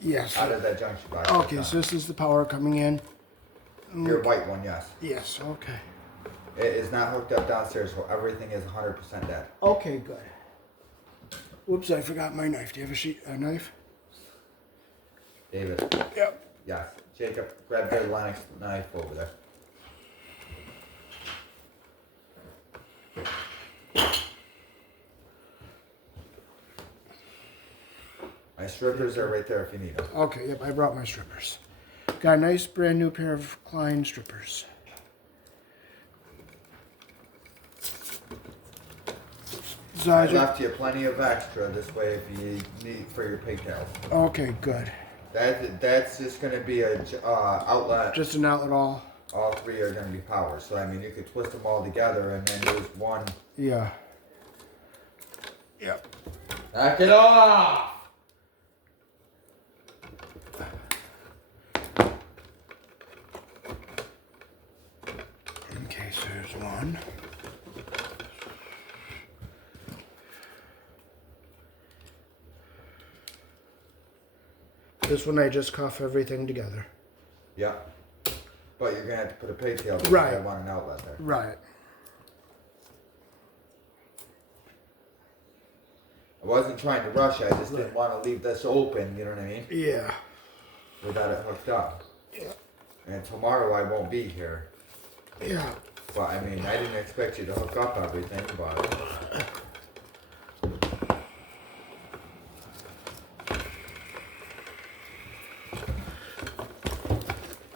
Yes. Out of that junction box. Okay, so this is the power coming in. Your white one, yes. Yes, okay. It is not hooked up downstairs, so everything is 100% dead. Okay, good. Whoops, I forgot my knife. Do you have a knife? David. Yep. Yes. Jacob, grab the Lennox knife over there. My strippers are right there if you need them. Okay, yep, I brought my strippers. Got a nice brand new pair of Klein strippers. I left you plenty of extra this way if you need for your pigtails. Okay, good. That's just going to be a outlet. Just an outlet all? All three are going to be power. So, I mean, you could twist them all together and then use one. Yeah. Yep. Knock it off! Okay, so there's one. This one I just cuff everything together. Yeah. But you're going to have to put a pigtail because Right. I want an outlet there. Right. I wasn't trying to rush it. I just didn't want to leave this open, you know what I mean? Yeah. Without it hooked up. Yeah. And tomorrow I won't be here. Yeah. But, I mean, I didn't expect you to hook up everything, but...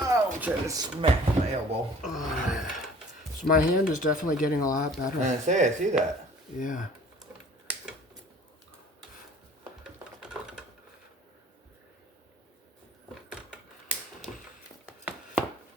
Ouch, I just smacked my elbow. So my hand is definitely getting a lot better. I see that. Yeah.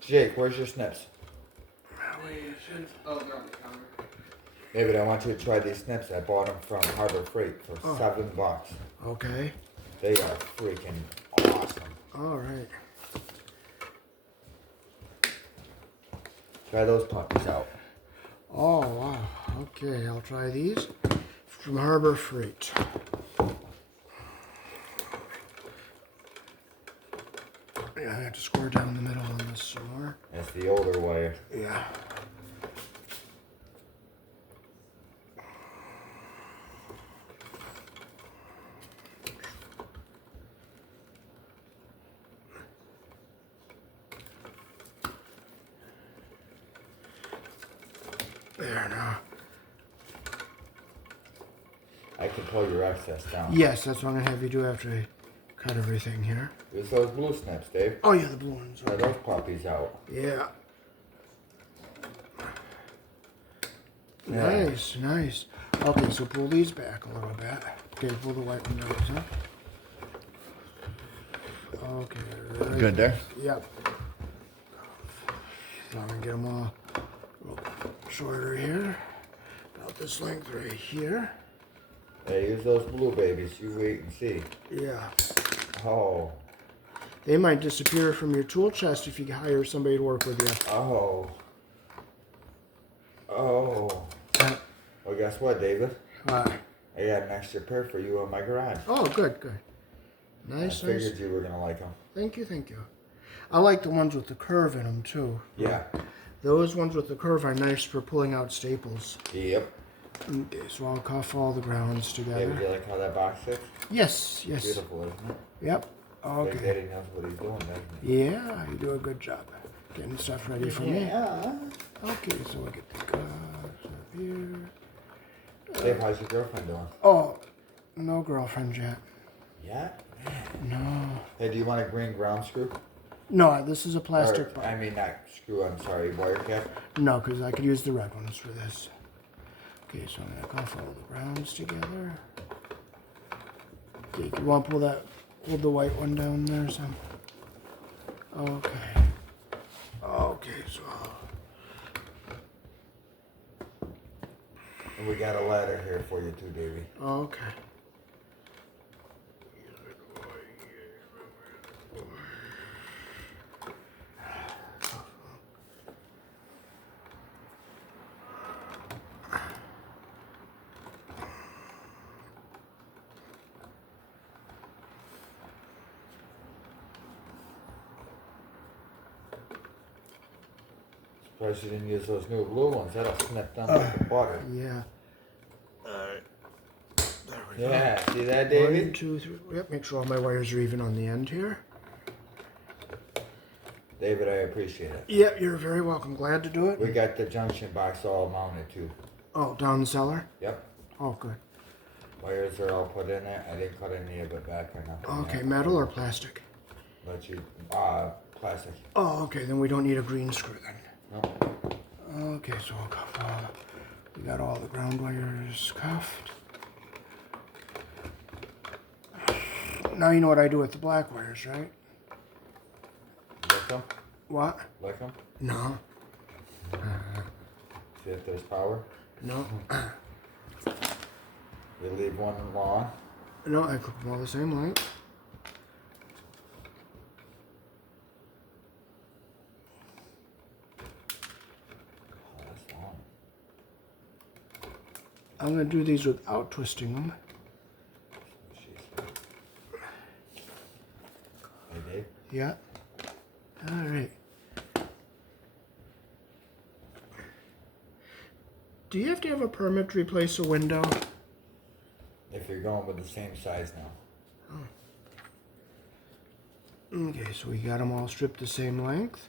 Jake, where's your snips? Oh, they're on the counter. David, I want you to try these snips. I bought them from Harbor Freight for $7. Okay. They are freaking awesome. All right. Try those puppies out. Oh, wow. Okay, I'll try these from Harbor Freight. Yeah, I have to square down the middle on this some more. That's the older wire. Yeah. There now. I can pull your excess down. Yes, that's what I'm gonna have you do after I cut everything here. There's those blue snips, Dave. Oh yeah, the blue ones. Try those puppies out. Yeah. Yeah. Nice, nice. Okay, so pull these back a little bit. Okay, pull the white one down, huh? Okay. Right. Good there? Yep. So I'm gonna get them all a little shorter here. About this length right here. Hey, use those blue babies. You wait and see. Yeah. Oh. They might disappear from your tool chest if you hire somebody to work with you. Oh. Oh. Well, guess what, David? What? I got an extra pair for you in my garage. Oh, good, good. Nice, I nice. figured you were going to like them. Thank you, thank you. I like the ones with the curve in them, too. Yeah. Those ones with the curve are nice for pulling out staples. Yep. Okay, so I'll cuff all the grounds David, together. you like how that box sits? Yes, yes. Beautiful, isn't it? Yep. Big Okay. Daddy knows what he's doing, doesn't he? Yeah, you do a good job. Getting stuff ready for me. Okay, so we'll get the cuffs up here. Dave, how's your girlfriend doing? Oh, no girlfriend yet. Yeah? No. Hey, do you want a green ground screw? No, this is a plastic Or, part. I mean, not screw, I'm sorry, wire cap? No, because I could use the red ones for this. Okay, so I'm going to cuff all the grounds together. Okay, you want to pull the white one down there some? Okay. Okay, so... And we got a ladder here for you too, Davey. Okay. Surprised you didn't use those new blue ones. That'll snip them like butter. Yeah. Alright. There we Yeah, go. see that, 1, David? 2, 3. Yep, make sure all my wires are even on the end here. David, I appreciate it. Yep, you're very welcome. Glad to do it. We got the junction box all mounted too. Oh, down the cellar? Yep. Oh, good. Wires are all put in it. I didn't cut any of it back or nothing. Okay, metal or plastic? But you, plastic. Oh, okay, then we don't need a green screw then. No. Okay, so we'll cuff all. We got all the ground wires cuffed. Now you know what I do with the black wires, right? Like them? What? Like them? No. See if there's power? No. You leave one long. No, I clip them all the same length. Oh, that's long. I'm going to do these without twisting them. Hey, Dave? Yeah. All right. Do you have to have a permit to replace a window? If you're going with the same size now. Oh. Okay, so we got them all stripped the same length.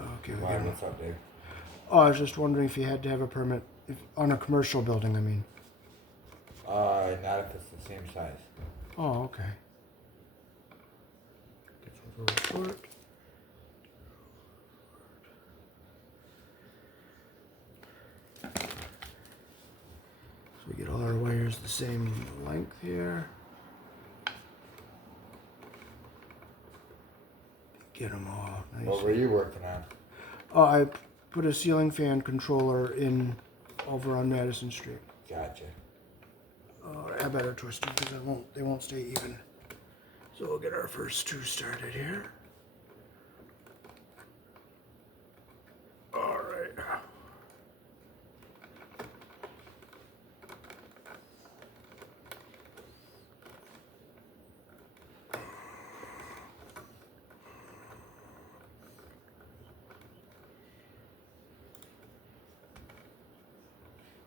Okay, we Why, got 'em. what's up, Dave? Oh, I was just wondering if you had to have a permit on a commercial building, I mean. Not if it's the same size. Oh, okay. Gets a little short. So we get all our wires the same length here. Get them all nice. What were you working on? Oh, I put a ceiling fan controller in over on Madison Street. Gotcha. I better twist them because they won't stay even. So we'll get our first two started here. All right.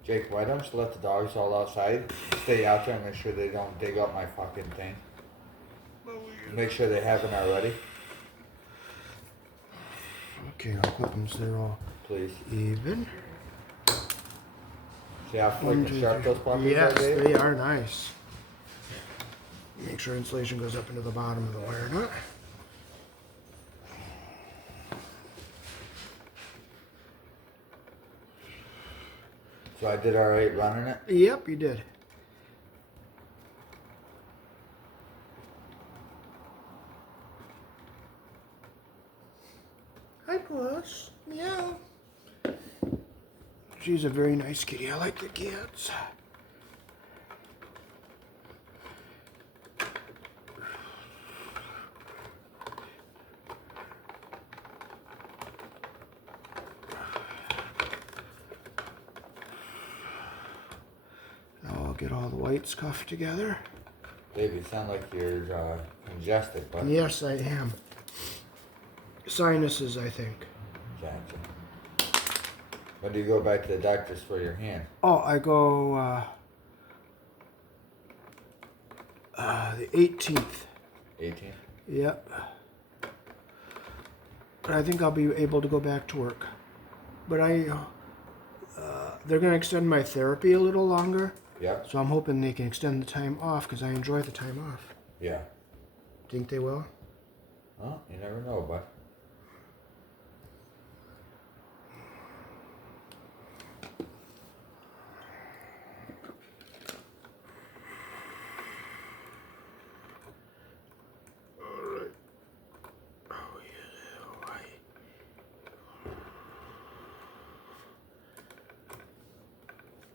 Jake, why don't you let the dogs all outside? Stay out there and make sure they don't dig up my fucking thing. Make sure they haven't already. Okay, I'll put them so they're all Please. even. See how slick and sharp those puppies Yes, are, Dave? they are nice. Make sure insulation goes up into the bottom of the wire nut. So I did alright running it? Yep, you did. Hi, Puss. Meow. She's a very nice kitty. I like the cats. Now I'll get all the whites cuffed together. Dave, you sound like you're congested, but Yes, I am. Sinuses, I think. gotcha. When do you go back to the doctor's for your hand? Oh, I go the 18th. 18? Yep. But I think I'll be able to go back to work. But they're going to extend my therapy a little longer. Yep. So I'm hoping they can extend the time off because I enjoy the time off. Yeah. Think they will? Well, you never know, but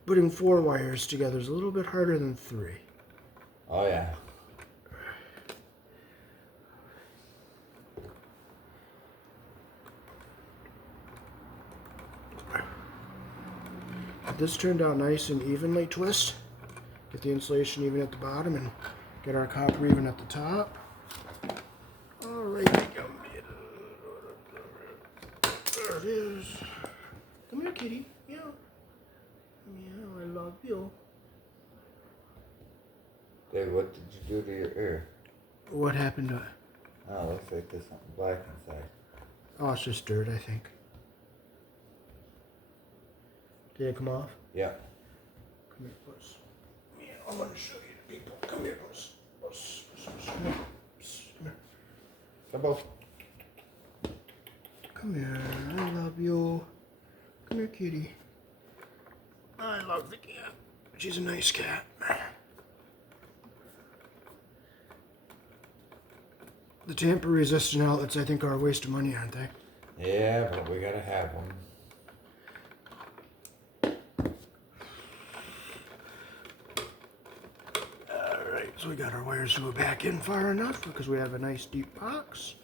Putting 4 wires together is a little bit harder than 3. oh yeah. This turned out nice and evenly twist. Get the insulation even at the bottom and get our copper even at the top. baby, come here. There it is. Come here, kitty. Meow. Meow, I love you. Dave, what did you do to your ear? What happened to it? Oh, looks like there's something black inside. Oh, it's just dirt, I think. Did it come off? Yeah. Come here, puss. Yeah, I'm gonna show you the people. Come here, puss. Puss, puss, puss. Come here. Puss, come here. Come on. Come here. I love you. Come here, kitty. I love the cat. She's a nice cat. The tamper-resistant outlets, I think, are a waste of money, aren't they? Yeah, but we gotta have one. Alright, so we got our wires to go back in far enough because we have a nice deep box.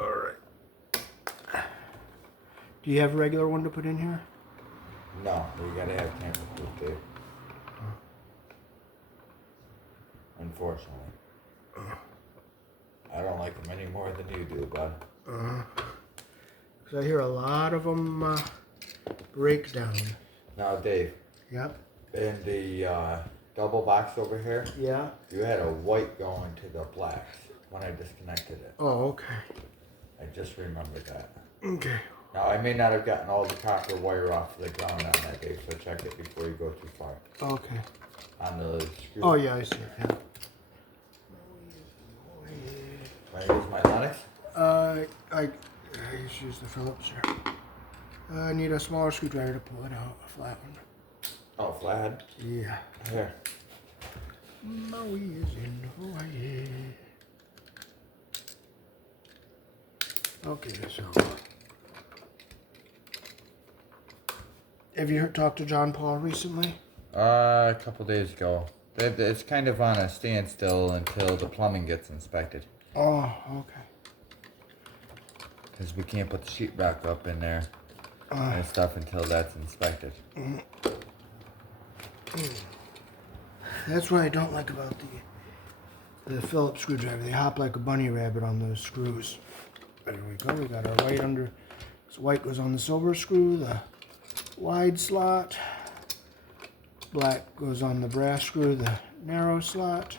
Alright. Do you have a regular one to put in here? No, we gotta have tamper-proof, Dave. Unfortunately. I don't like them any more than you do, bud. Because I hear a lot of them break down. Now, Dave, Yep. in the double box over here, Yeah. you had a white going to the blacks when I disconnected it. Oh, okay. I just remembered that. Okay. Now, I may not have gotten all the copper wire off the ground on that, Dave, so check it before you go too far. Okay. On the screw. Oh, yeah, I see it. Yeah. Want to use my Lennox? I just use the Phillips here. I need a smaller screwdriver to pull it out, a flat one. Oh, flathead? Yeah. Here. Maui is in Hawaii. Okay, so. Have you talked to John Paul recently? A couple days ago. It's kind of on a standstill until the plumbing gets inspected. Oh, okay. Because we can't put the sheetrock up in there and stuff until that's inspected. That's what I don't like about the Phillips screwdriver. They hop like a bunny rabbit on those screws. There we go. We got our white under. So white goes on the silver screw, the wide slot. Black goes on the brass screw, the narrow slot.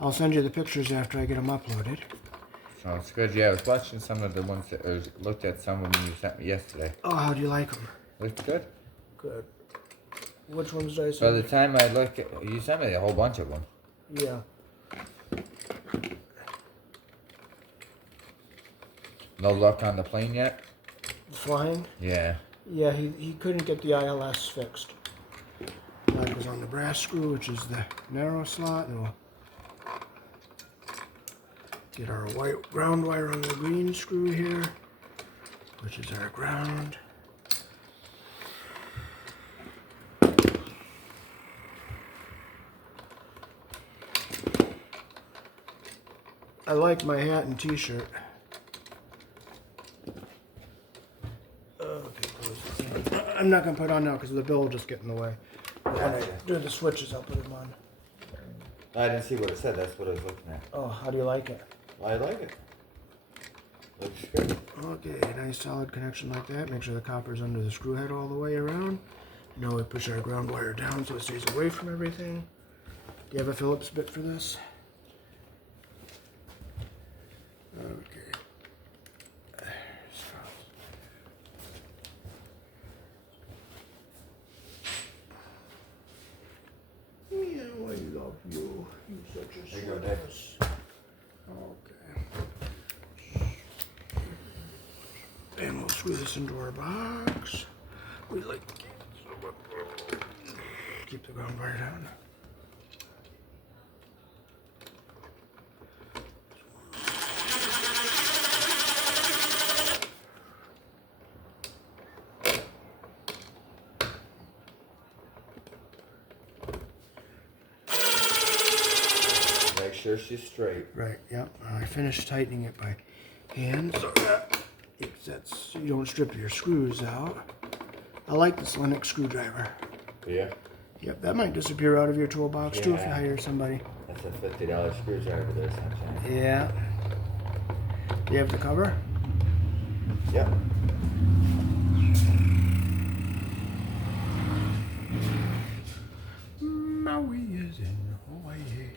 I'll send you the pictures after I get them uploaded. Sounds good. Yeah, I was watching some of the ones that looked at some of them you sent me yesterday. Oh, how do you like them? Looked good. Good. Which ones did I By send? the time I looked at, you sent me a whole bunch of them. Yeah. No luck on the plane yet? Flying? Yeah. Yeah, he couldn't get the ILS fixed. That goes on the brass screw, which is the narrow slot, and we'll get our white ground wire on the green screw here, which is our ground. I like my hat and t-shirt. Okay, close this. I'm not going to put it on now because the bill will just get in the way. When I do the switches, I'll put them on. I didn't see what it said. That's what I was looking at. Oh, how do you like it? I like it. Looks good. Okay, nice solid connection like that. Make sure the copper's under the screw head all the way around. Now we push our ground wire down so it stays away from everything. Do you have a Phillips bit for this? Okay. Meow, I love you. You're such a There you go, sweet Dad. ass. Okay. And we'll screw this into our box. We like to keep the ground wire down. Make sure she's straight. Right, yep. I finished tightening it by hand. So That's you don't strip your screws out. I like this Lennox screwdriver. Yeah. Yep, that might disappear out of your toolbox too if you Yeah. hire somebody. That's a $50 screwdriver there, sunshine. Yeah. Do you have the cover? Yep. Maui is in Hawaii.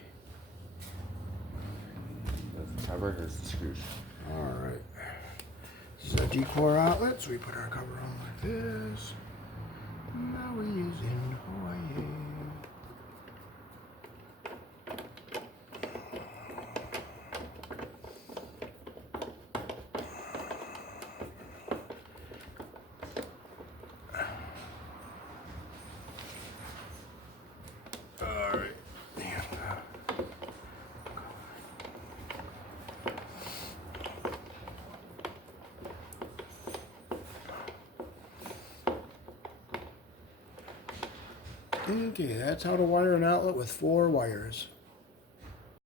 That's the cover. Here's the screws. Alright. This is a D-core outlet, so we put our cover on like this. Maui is in Hawaii. Alright. Okay, that's how to wire an outlet with 4 wires.